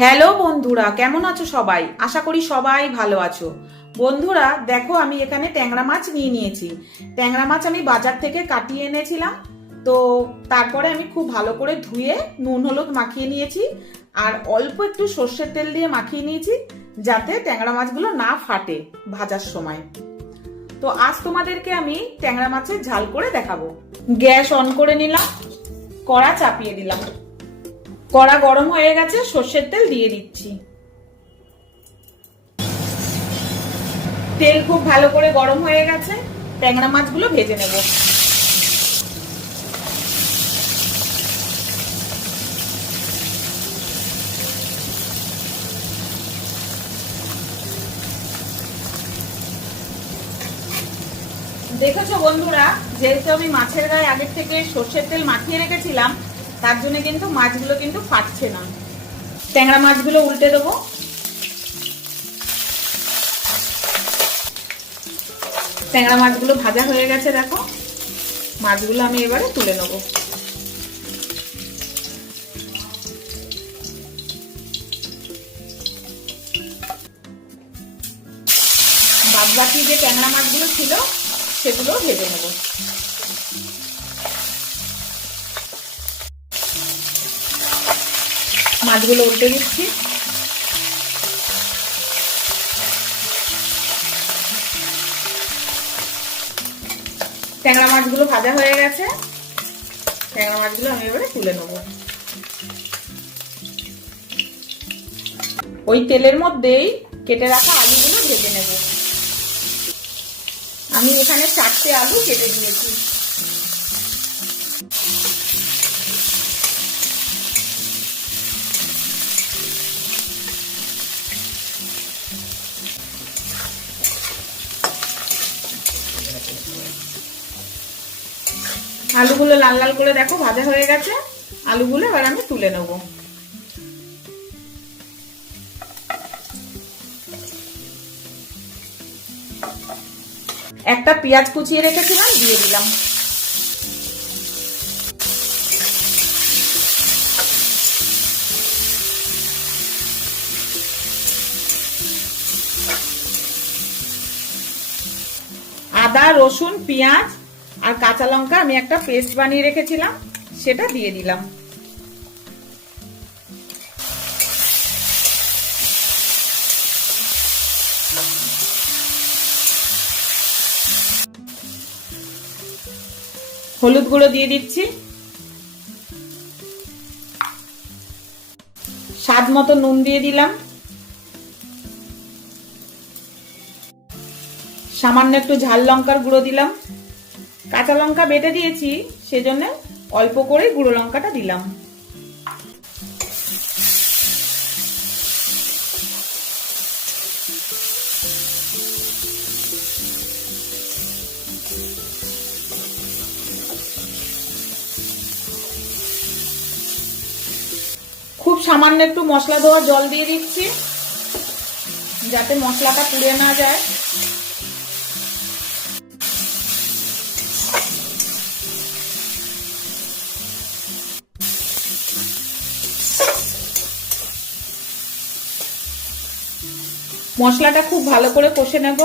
Hello বন্ধুরা, কেমন আছো সবাই? আশা করি সবাই ভালো আছো। বন্ধুরা দেখো, আমি এখানে ট্যাংরা মাছ নিয়ে নিয়েছি। ট্যাংরা মাছ আমি বাজার থেকে কাটিয়ে এনেছিলাম। তো তারপরে আমি খুব ভালো করে ধুয়ে নুন হলুদ মাখিয়ে নিয়েছি, আর অল্প একটু সর্ষের তেল দিয়ে মাখিয়ে নিয়েছি, যাতে ট্যাংরা মাছগুলো না ফাটে ভাজার সময়। তো আজ তোমাদেরকে আমি ট্যাংরা মাছের ঝাল করে দেখাবো। গ্যাস অন করে নিলাম, কড়া চাপিয়ে দিলাম। কড়া গরম হয়ে গেছে, সর্ষের তেল দিয়ে দিচ্ছি। তেল খুব ভালো করে গরম হয়ে গেছে, ট্যাংরা মাছগুলো ভেজে নেব। দেখেছো বন্ধুরা, যেহেতু আমি মাছের গায়ে আগের থেকে সর্ষের তেল মাখিয়ে রেখেছিলাম, তার জন্য কিন্তু মাছগুলো কিন্তু ফাটছে না। ট্যাংরা মাছগুলো উল্টে দেবো। ট্যাংরা মাছগুলো ভাজা হয়ে গেছে, দেখো। মাছগুলো আমি এবারে তুলে নেব। বাদবাকি যে ট্যাংরা মাছগুলো ছিল সেগুলো ভেজে নেব। মাছগুলো উল্টে দিচ্ছি। ট্যাংরা মাছগুলো ভাজা হয়ে গেছে, ট্যাংরা মাছগুলো আমি এবারে তুলে নেব। ওই তেলের মধ্যেই কেটে রাখা আলুগুলো ভেজে নেব। আমি এখানে 4টে আলু কেটে দিয়েছি। আলুগুলো লাল লাল করে দেখো ভাজা হয়ে গেছে। আলুগুলো এবার আমি তুলে নেব। একটা পেঁয়াজ কুচিয়ে রেখেছিলাম, দিয়ে দিলাম। আদা রসুন পেঁয়াজ আর কাঁচা লঙ্কা আমি একটা পেস্ট বানিয়ে রেখেছিলাম, সেটা দিয়ে দিলাম। হলুদ গুঁড়ো দিয়ে দিচ্ছি। স্বাদ মতো নুন দিয়ে দিলাম। সামান্য একটু ঝাল লঙ্কার গুঁড়ো দিলাম। কাঁচা লঙ্কা বেটে দিয়েছি, সেজন্য অল্প করে গুঁড়ো লঙ্কাটা দিলাম। খুব সামান্য একটু মশলা ধোয়া জল দিয়ে দিচ্ছি, যাতে মশলাটা পুড়ে না যায়। মশলাটা খুব ভালো করে কষে নেব,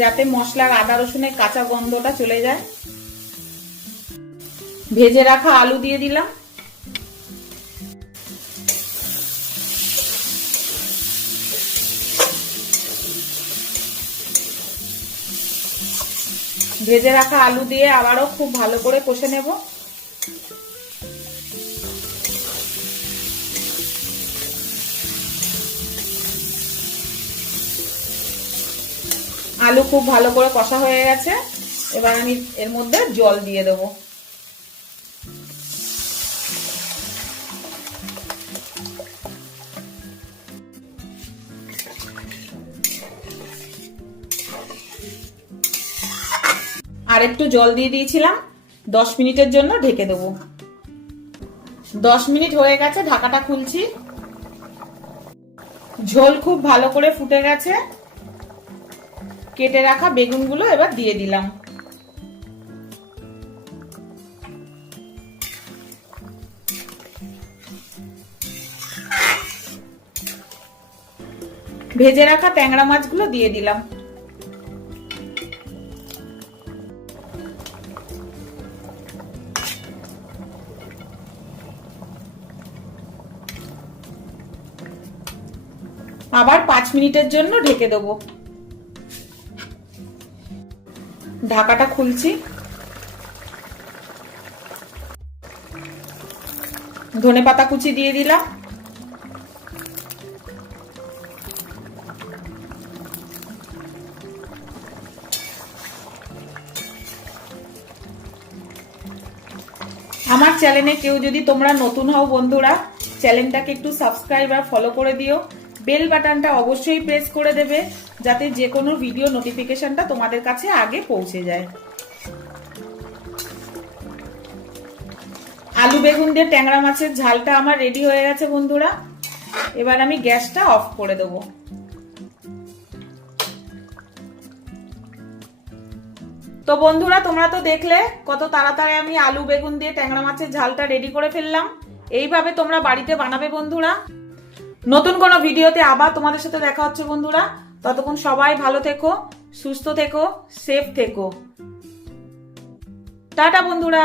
যাতে মশলার আদা রসুনের কাঁচা গন্ধটা চলে যায়। ভেজে রাখা আলু দিয়ে দিলাম। ভেজে রাখা আলু দিয়ে আবারও খুব ভালো করে কষে নেব। আলু খুব ভালো করে কষা হয়ে গেছে, এবার আমি এর মধ্যে জল দিয়ে দেবো। আর একটু জল দিয়ে দিয়েছিলাম, 10 মিনিটের জন্য ঢেকে দেবো। 10 মিনিট হয়ে গেছে, ঢাকাটা খুলছি। ঝোল খুব ভালো করে ফুটে গেছে। কেটে রাখা বেগুনগুলো এবার দিয়ে দিলাম। ভেজে রাখা ট্যাংরা মাছগুলো দিয়ে দিলাম। আবার 5 মিনিটের জন্য ঢেকে দেবো। ঢাকাটা খুলছি। ধনেপাতা কুচি দিয়ে দিলাম। আমার চ্যানেলে কেউ যদি তোমরা নতুন হও বন্ধুরা, চ্যানেলটাকে একটু সাবস্ক্রাইব আর ফলো করে দিও। বেল বাটনটা অবশ্যই প্রেস করে দেবে, যাতে যে কোনো ভিডিও নোটিফিকেশনটা তোমাদের কাছে আগে পৌঁছে যায়। আলু বেগুন দিয়ে ট্যাংরা মাছের ঝালটা আমার রেডি হয়ে গেছে বন্ধুরা। এবার আমি গ্যাসটা অফ করে দেবো। তো বন্ধুরা, তোমরা তো দেখলে কত তাড়াতাড়ি আমি আলু বেগুন দিয়ে ট্যাংরা মাছের ঝালটা রেডি করে ফেললাম। এইভাবে তোমরা বাড়িতে বানাবে বন্ধুরা। নতুন কোনো ভিডিওতে আবার তোমাদের সাথে দেখা হচ্ছে বন্ধুরা। ততক্ষণ সবাই ভালো থেকো, সুস্থ থেকো, সেফ থেকো। টাটা বন্ধুরা।